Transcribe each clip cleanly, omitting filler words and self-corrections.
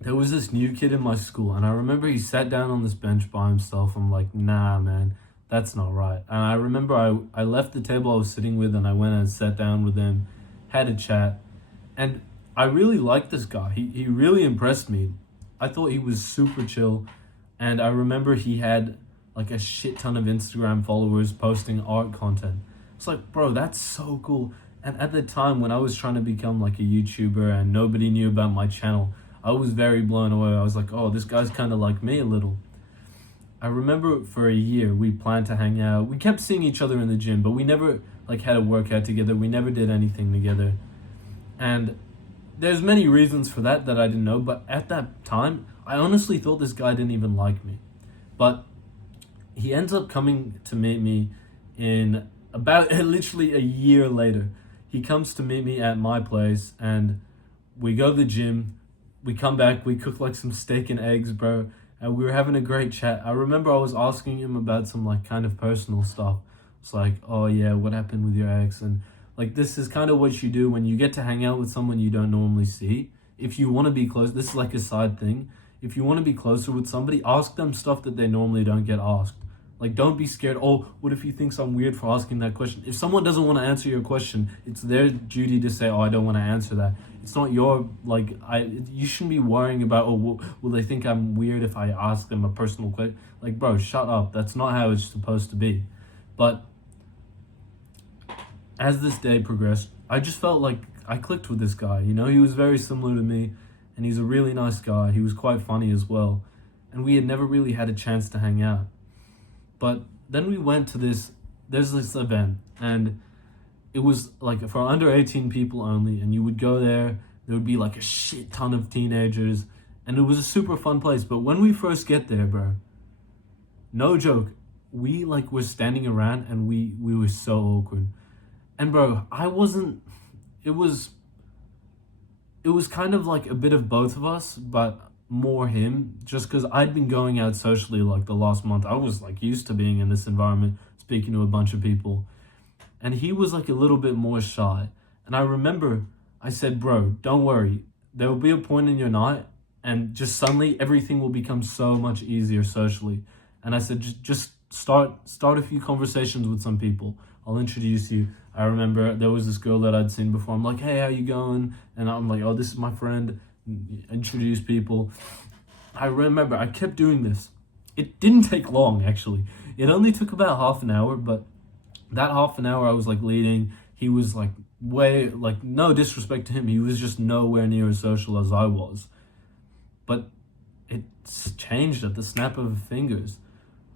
there was this new kid in my school, and I remember he sat down on this bench by himself. I'm like, nah, man, that's not right. And I remember I left the table I was sitting with, and I went and sat down with him, had a chat, and I really liked this guy. He really impressed me. I thought he was super chill, and I remember he had like a shit ton of Instagram followers posting art content. It's like, bro, that's so cool. And at the time when I was trying to become like a YouTuber and nobody knew about my channel, I was very blown away. I was like, oh, this guy's kind of like me a little. I remember for a year we planned to hang out. We kept seeing each other in the gym, but we never like had a workout together. We never did anything together. And there's many reasons for that that I didn't know, but at that time, I honestly thought this guy didn't even like me. But he ends up coming to meet me in about literally a year later. He comes to meet me at my place, and we go to the gym. We come back, we cook like some steak and eggs, bro, and we were having a great chat. I remember I was asking him about some like kind of personal stuff. It's like, oh yeah, what happened with your ex? And like, this is kind of what you do when you get to hang out with someone you don't normally see. If you want to be close, this is like a side thing. If you want to be closer with somebody, ask them stuff that they normally don't get asked. Like, don't be scared. Oh, what if he thinks I'm weird for asking that question? If someone doesn't want to answer your question, it's their duty to say, oh, I don't want to answer that. It's not your, like, you shouldn't be worrying about, oh, will they think I'm weird if I ask them a personal question? Like, bro, shut up. That's not how it's supposed to be. But as this day progressed, I just felt like I clicked with this guy. You know, he was very similar to me, and he's a really nice guy. He was quite funny as well. And we had never really had a chance to hang out. But then we went to there's this event, and it was like for under 18 people only, and you would go there, there would be like a shit ton of teenagers, and it was a super fun place. But when we first get there, bro, no joke, we like were standing around and we were so awkward. And bro, I wasn't, it was it was kind of like a bit of both of us, but more him, just because I'd been going out socially like the last month. I was like used to being in this environment, speaking to a bunch of people. And he was like a little bit more shy. And I remember I said, bro, don't worry. There will be a point in your night, and just suddenly everything will become so much easier socially. And I said, just start a few conversations with some people. I'll introduce you. I remember there was this girl that I'd seen before. I'm like, hey, how you going? And I'm like, oh, this is my friend. Introduce people. I remember I kept doing this. It didn't take long, actually. It only took about half an hour, but that half an hour I was like leading. He was like way, like, no disrespect to him. He was just nowhere near as social as I was. But it's changed at the snap of fingers.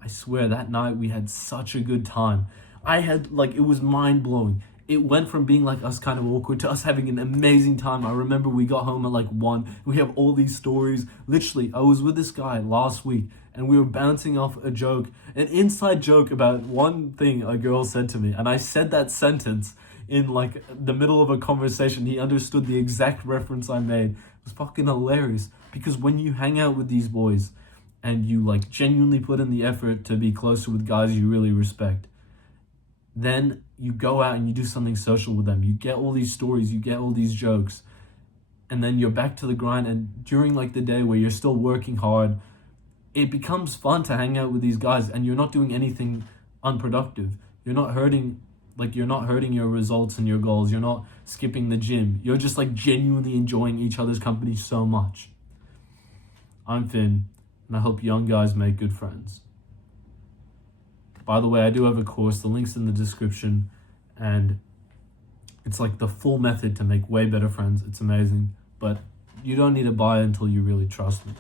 I swear that night we had such a good time. I had like, it was mind blowing. It went from being like us kind of awkward to us having an amazing time. I remember we got home at like 1. We have all these stories. Literally, I was with this guy last week, and we were bouncing off a joke, an inside joke about one thing a girl said to me. And I said that sentence in like the middle of a conversation. He understood the exact reference I made. It was fucking hilarious, because when you hang out with these boys and you like genuinely put in the effort to be closer with guys you really respect, then you go out and you do something social with them. You get all these stories, you get all these jokes, and then you're back to the grind. And during like the day where you're still working hard, it becomes fun to hang out with these guys, and you're not doing anything unproductive. You're not hurting your results and your goals. You're not skipping the gym. You're just like genuinely enjoying each other's company so much. I'm Finn, and I hope young guys make good friends. By the way, I do have a course, the link's in the description, and it's like the full method to make way better friends. It's amazing, but you don't need to buy it until you really trust me.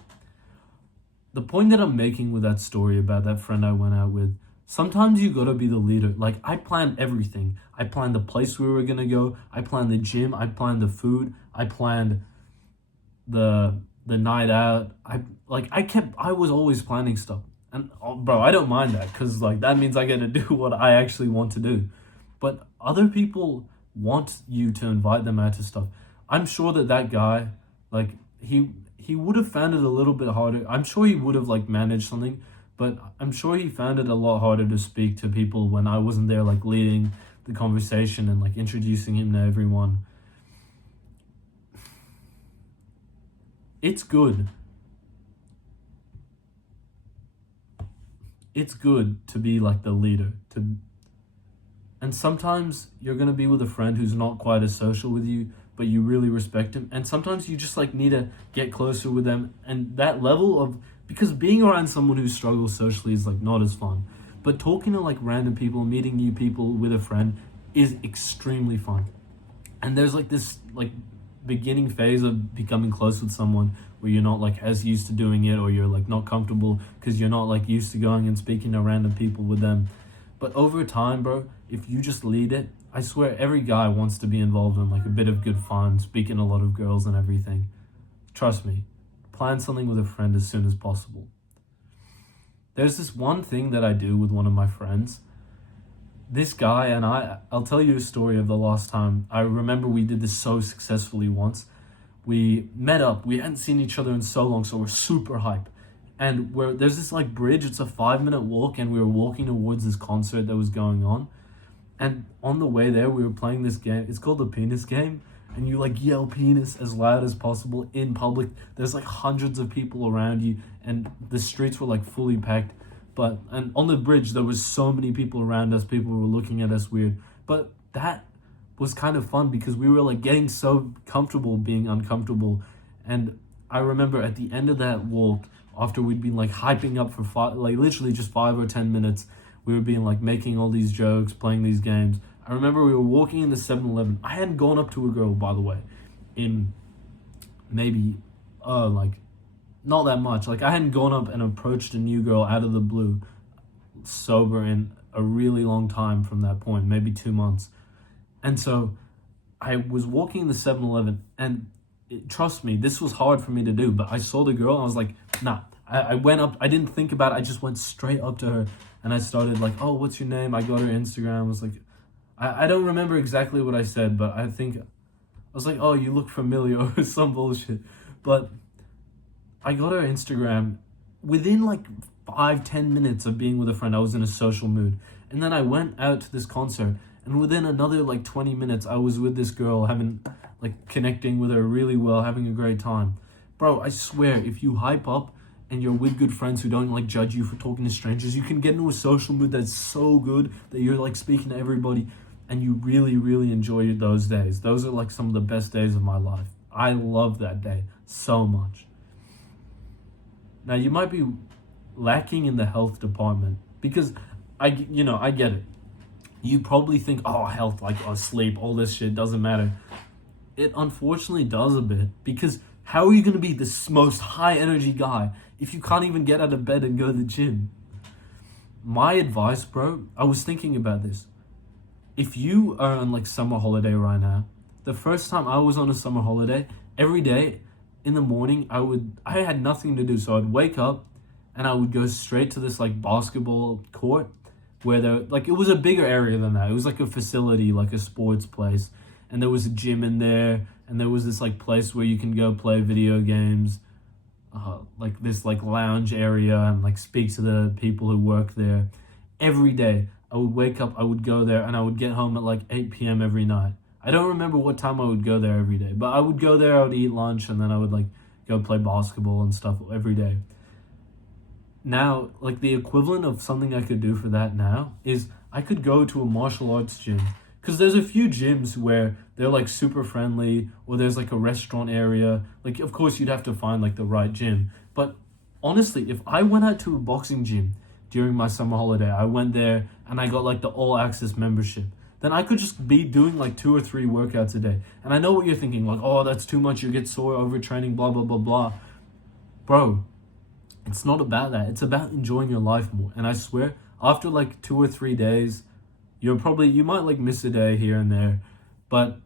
The point that I'm making with that story about that friend I went out with, sometimes you gotta be the leader. Like, I planned everything. I planned the place we were gonna go, I planned the gym, I planned the food, I planned the night out. I was always planning stuff. And bro, I don't mind that, because like that means I get to do what I actually want to do. But other people want you to invite them out to stuff. I'm sure that guy, like he would have found it a little bit harder. I'm sure he would have like managed something, but I'm sure he found it a lot harder to speak to people when I wasn't there, like leading the conversation and like introducing him to everyone. it's good. It's good to be like the leader, to and sometimes you're gonna be with a friend who's not quite as social with you, but you really respect him. And sometimes you just like need to get closer with them. And that level of because being around someone who struggles socially is like not as fun. But talking to like random people, meeting new people with a friend is extremely fun. And there's like this like beginning phase of becoming close with someone where you're not like as used to doing it, or you're like not comfortable because you're not like used to going and speaking to random people with them. But over time, bro, if you just lead it, I swear every guy wants to be involved in like a bit of good fun, speaking to a lot of girls and everything. Trust me, plan something with a friend as soon as possible. There's this one thing that I do with one of my friends. This guy and I'll tell you a story of the last time. I remember we did this so successfully once. We met up, we hadn't seen each other in so long, so we're super hype. And there's this like bridge, it's a 5-minute walk, and we were walking towards this concert that was going on. And on the way there, we were playing this game. It's called the penis game. And you like yell penis as loud as possible in public. There's like hundreds of people around you, and the streets were like fully packed. And on the bridge, there was so many people around us. People were looking at us weird. But that was kind of fun because we were like getting so comfortable being uncomfortable. And I remember at the end of that walk, after we'd been like hyping up for literally just 5 or 10 minutes, we were being like making all these jokes, playing these games. I remember we were walking in the 7-Eleven. I hadn't gone up to a girl, by the way, in maybe like not that much. Like I hadn't gone up and approached a new girl out of the blue, sober, in a really long time from that point, maybe 2 months. And so I was walking in the 7-Eleven, and trust me, this was hard for me to do, but I saw the girl and I was like, nah. I went up, I didn't think about it, I just went straight up to her and I started like, oh, what's your name? I got her Instagram. I was like, I don't remember exactly what I said, but I think I was like, oh, you look familiar or some bullshit. But I got her Instagram within like 5-10 minutes of being with a friend. I was in a social mood. And then I went out to this concert, and within another like 20 minutes, I was with this girl, connecting with her really well, having a great time. Bro, I swear, if you hype up and you're with good friends who don't like judge you for talking to strangers, you can get into a social mood that's so good that you're like speaking to everybody, and you really, really enjoy those days. Those are like some of the best days of my life. I love that day so much. Now, you might be lacking in the health department because I get it. You probably think, oh, health, like sleep, all this shit doesn't matter. It unfortunately does a bit, because how are you going to be this most high energy guy if you can't even get out of bed and go to the gym? My advice, bro, I was thinking about this. If you are on like summer holiday right now, the first time I was on a summer holiday, every day in the morning, I had nothing to do. So I'd wake up and I would go straight to this like basketball court where it was a bigger area than that. It was like a facility, like a sports place. And there was a gym in there, and there was this like place where you can go play video games, like this like lounge area, and like speak to the people who work there. Every day I would wake up, I would go there, and I would get home at like 8 p.m. every night. I don't remember what time I would go there every day, but I would go there, I would eat lunch, and then I would like go play basketball and stuff every day. Now, like the equivalent of something I could do for that now is I could go to a martial arts gym. Because there's a few gyms where they're like super friendly, or there's like a restaurant area. Like, of course, you'd have to find like the right gym. But honestly, if I went out to a boxing gym during my summer holiday, I went there and I got like the all access membership, then I could just be doing like 2 or 3 workouts a day. And I know what you're thinking, like, oh, that's too much. You get sore overtraining, blah, blah, blah, blah. Bro, it's not about that. It's about enjoying your life more. And I swear, after like 2 or 3 days, you might like miss a day here and there, but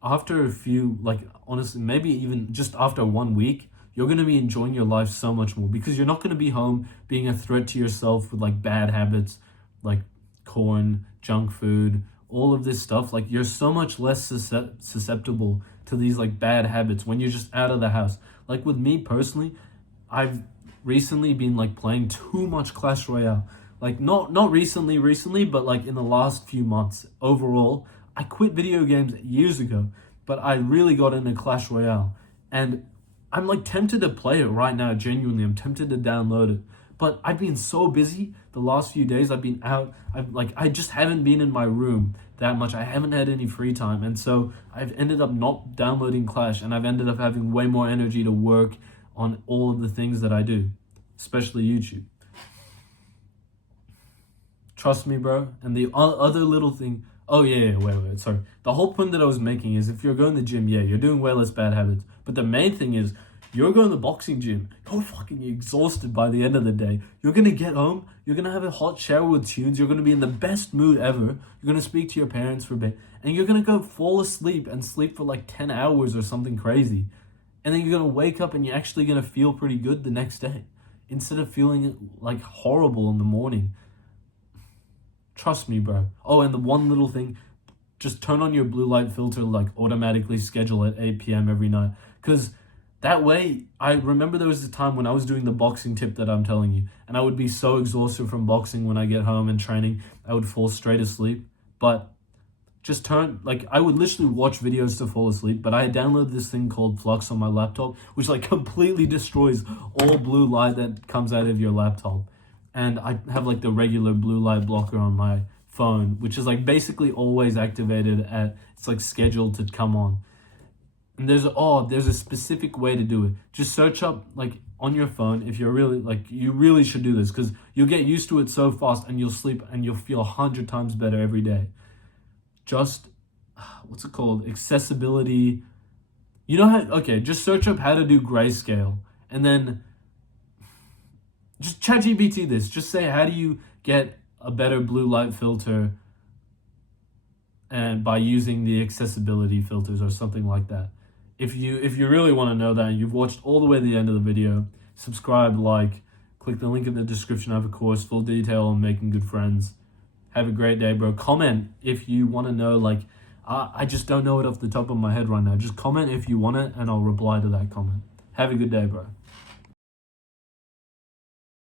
after a few, like honestly, maybe even just after 1 week, you're going to be enjoying your life so much more, because you're not going to be home being a threat to yourself with like bad habits, like corn, junk food, all of this stuff. Like you're so much less susceptible to these like bad habits when you're just out of the house. Like with me personally, I've recently been like playing too much Clash Royale. Like not recently, but like in the last few months. Overall, I quit video games years ago, but I really got into Clash Royale. And I'm like tempted to play it right now, genuinely. I'm tempted to download it. But I've been so busy the last few days. I've been out. I just haven't been in my room that much. I haven't had any free time. And so I've ended up not downloading Clash, and I've ended up having way more energy to work on all of the things that I do, especially YouTube. Trust me, bro. And the other little thing, oh yeah, wait, sorry. The whole point that I was making is if you're going to the gym, yeah, you're doing way less bad habits. But the main thing is you're going to the boxing gym, you're fucking exhausted by the end of the day. You're gonna get home, you're gonna have a hot shower with tunes, you're gonna be in the best mood ever, you're gonna speak to your parents for a bit, and you're gonna go fall asleep and sleep for like 10 hours or something crazy. And then you're gonna wake up and you're actually gonna feel pretty good the next day, instead of feeling like horrible in the morning. Trust me, bro. Oh, and the one little thing, just turn on your blue light filter, like automatically schedule at 8 p.m. every night. Because that way, I remember there was a time when I was doing the boxing tip that I'm telling you, and I would be so exhausted from boxing when I get home and training, I would fall straight asleep. But just I would literally watch videos to fall asleep, but I downloaded this thing called Flux on my laptop, which like completely destroys all blue light that comes out of your laptop. And I have like the regular blue light blocker on my phone, which is like basically always activated it's like scheduled to come on. And there's a specific way to do it. Just search up like on your phone if you're really you really should do this, because you'll get used to it so fast and you'll sleep and you'll feel 100 times better every day. Just, what's it called? Accessibility. You know how, okay, just search up how to do grayscale and then just ChatGPT this. Just say, how do you get a better blue light filter, and by using the accessibility filters or something like that. If you really want to know that and you've watched all the way to the end of the video, subscribe, click the link in the description. I have a course, full detail on making good friends. Have a great day, bro. Comment if you want to know, I just don't know it off the top of my head right now. Just comment if you want it and I'll reply to that comment. Have a good day, bro.